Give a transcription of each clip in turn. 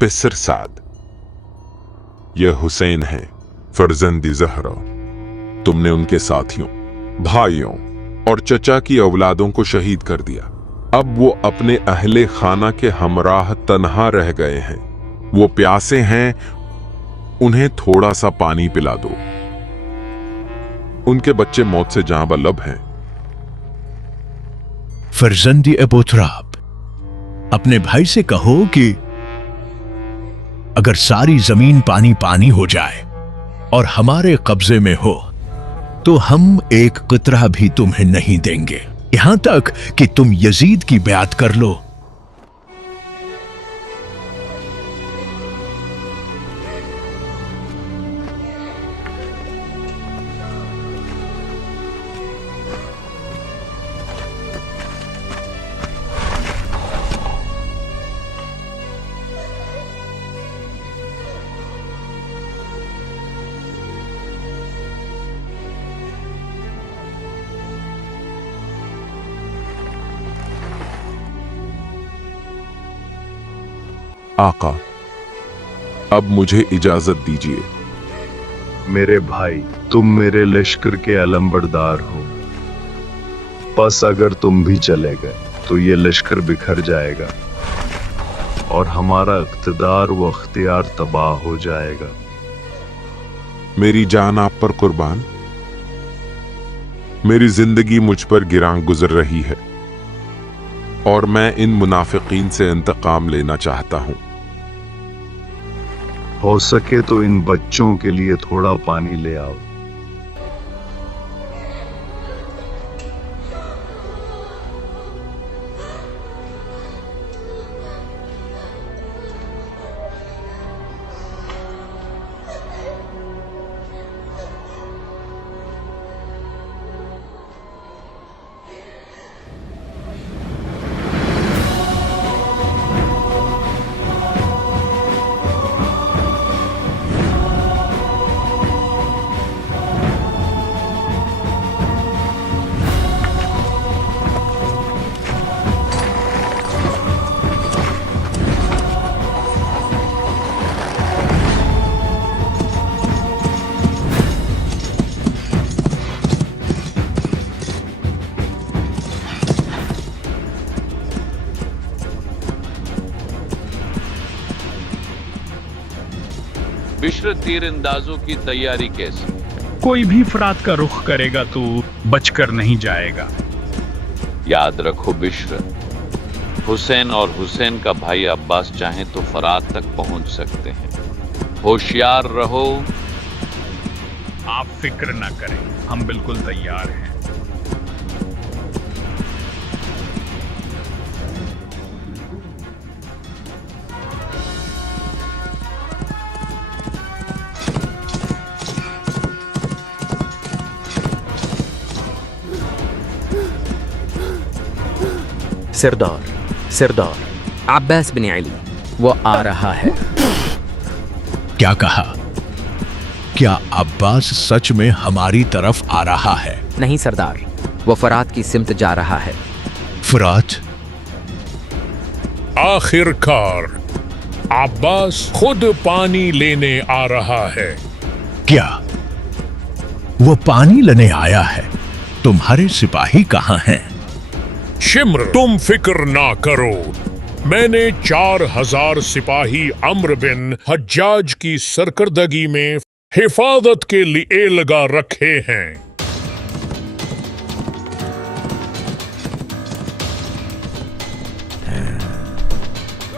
बिसर साद। यह हुसैन है, फर्जंदी ज़हरा। तुमने उनके साथियों, भाइयों और चचा की औलादों को शहीद कर दिया। अब वो अपने अहले खाना के हमराह तन्हा रह गए हैं। वो प्यासे हैं, उन्हें थोड़ा सा पानी पिला दो। उनके बच्चे मौत से जाँ बलब हैं। फर्जंदी अबू तुराब, अपने भाई से कहो कि अगर सारी जमीन पानी पानी हो जाए और हमारे कब्जे में हो तो हम एक क़ितरा भी तुम्हें नहीं देंगे, यहां तक कि तुम यजीद की बैत कर लो। आका, अब मुझे इजाजत दीजिए। मेरे भाई, तुम मेरे लश्कर के अलंबरदार हो। बस अगर तुम भी चले गए तो ये लश्कर बिखर जाएगा और हमारा इख्तिदार व अख्तियार तबाह हो जाएगा। मेरी जान आप पर कुर्बान। मेरी जिंदगी मुझ पर गिरां गुजर रही है और मैं इन मुनाफिकीन से इंतकाम लेना चाहता हूं। हो सके तो इन बच्चों के लिए थोड़ा पानी ले आओ। बिश्र तीरंदाजों की तैयारी कैसी? कोई भी फरात का रुख करेगा तो बचकर नहीं जाएगा। याद रखो बिश्र, हुसैन और हुसैन का भाई अब्बास चाहें तो फरात तक पहुंच सकते हैं। होशियार रहो। आप फिक्र ना करें, हम बिल्कुल तैयार हैं। सरदार, सरदार अब्बास बिन अली, वो आ रहा है। क्या कहा? क्या अब्बास सच में हमारी तरफ आ रहा है? नहीं सरदार, वो फरात की सिमत जा रहा है। फरात? आखिरकार अब्बास खुद पानी लेने आ रहा है। क्या वो पानी लेने आया है? तुम्हारे सिपाही कहां हैं? शिम्र, तुम फिक्र ना करो। मैंने 4000 सिपाही अम्र बिन हज्जाज की सरकर्दगी में हिफाजत के लिए लगा रखे हैं।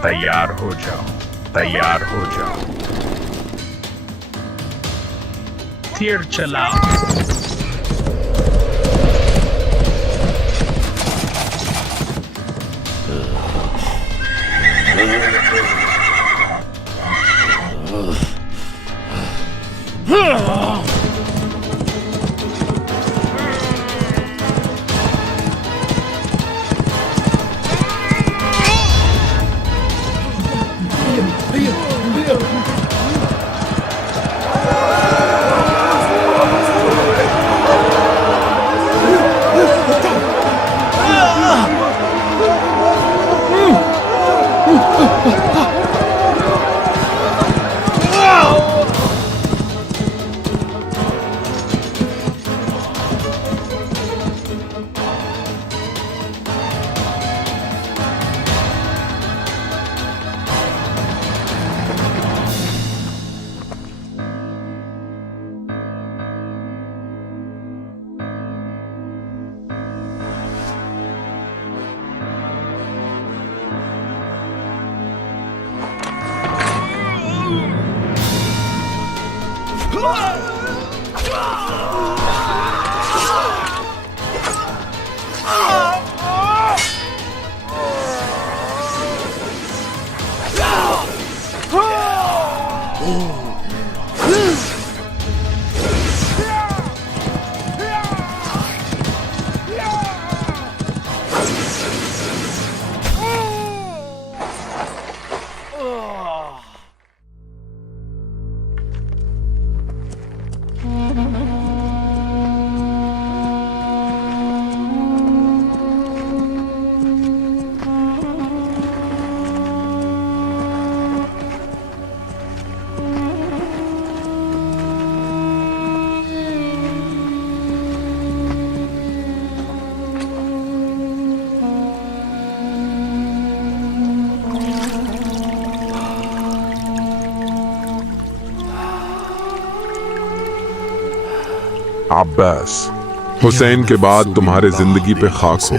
तैयार हो जाओ, तैयार हो जाओ। तीर चलाओ। अब्बास, हुसैन के बाद तुम्हारे जिंदगी पे खाक हो।